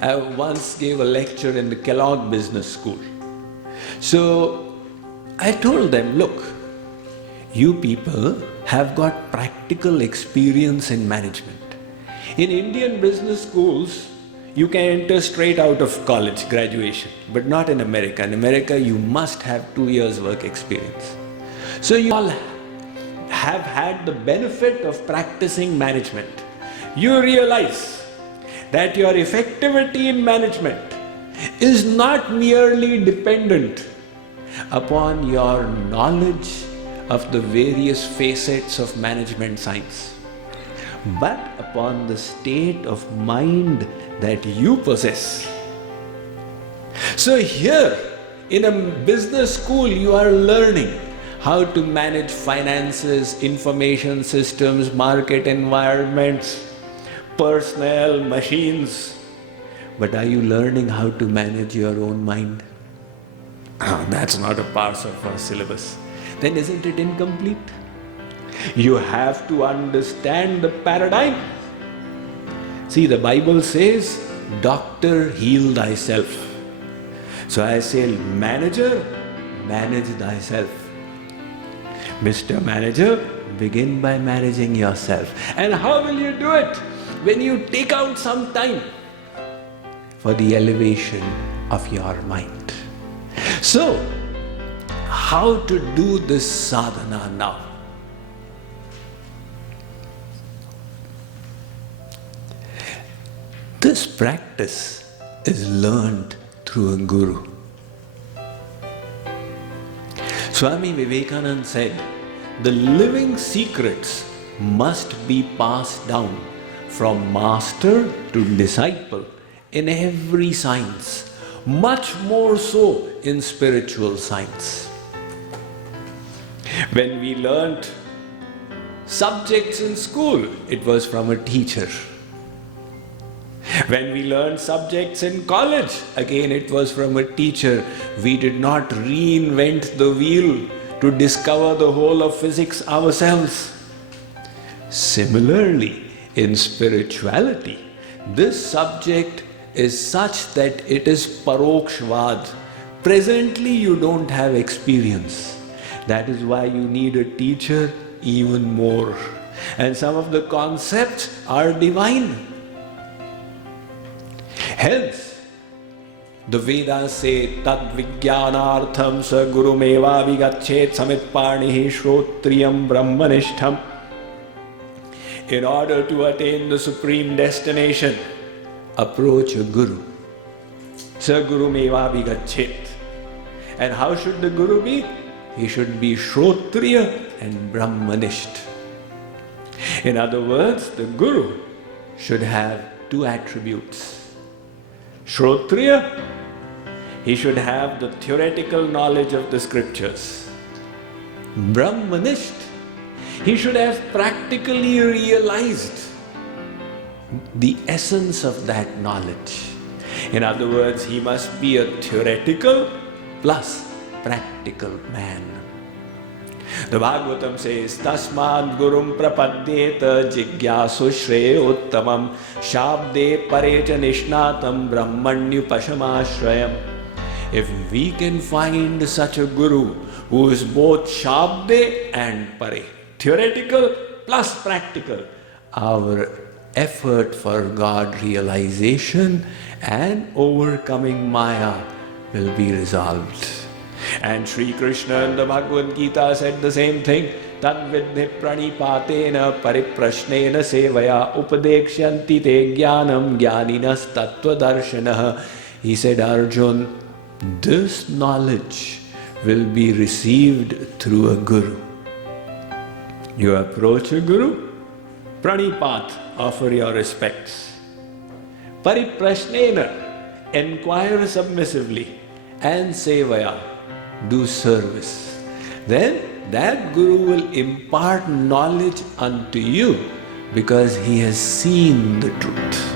I once gave a lecture in the Kellogg Business School. So I told them, look, you people have got practical experience in management. In Indian business schools, you can enter straight out of college graduation, but not in America. In America, you must have 2 years work experience. So you all have had the benefit of practicing management. You realize that your effectivity in management is not merely dependent upon your knowledge of the various facets of management science, but upon the state of mind that you possess. So here in a business school, you are learning how to manage finances, information systems, market environments, personnel, machines. But are you learning how to manage your own mind? That's not a part of our syllabus. Then isn't it incomplete? You have to understand the paradigm. See, the Bible says, doctor, heal thyself. So I say, manager, manage thyself. Mr. Manager, begin by managing yourself. And how will you do it? When you take out some time for the elevation of your mind. So, how to do this sadhana now? This practice is learned through a guru. Swami Vivekananda said, the living secrets must be passed down from master to disciple in every science, much more so in spiritual science. When we learnt subjects in school, it was from a teacher. When we learned subjects in college, again it was from a teacher. We did not reinvent the wheel to discover the whole of physics ourselves. Similarly, in spirituality, this subject is such that it is parokshvad. Presently you don't have experience. That is why you need a teacher even more. And some of the concepts are divine. Hence, the Vedas say, Tad Vijnanartham sa gurumeva vigachet samitparnihi shrotriyam brahmanishtham. In order to attain the supreme destination, approach a guru. Sa gurumeva vigachet. And how should the guru be? He should be shrotriya and brahmanisht. In other words, the guru should have two attributes. Shrotriya, he should have the theoretical knowledge of the scriptures. Brahmanisht, he should have practically realized the essence of that knowledge. In other words, he must be a theoretical plus practical man. The Bhagavatam says, Tasmad gurum prapadyeta jigyasu shreyottamam shabde parecha nishnatam brahmanyupashamashrayam. If we can find such a guru who is both shabde and pare, theoretical plus practical, our effort for God realization and overcoming Maya will be resolved. And Sri Krishna in the Bhagavad Gita said the same thing. Tad vidhi pranipatena pariprashnena sevaya upadekshanti te jnanam jnaninas tattva darshanah. He said, Arjun, this knowledge will be received through a guru. You approach a guru, pranipat, offer your respects. Pariprashnena, inquire submissively, and sevaya, do service. Then that guru will impart knowledge unto you because he has seen the truth.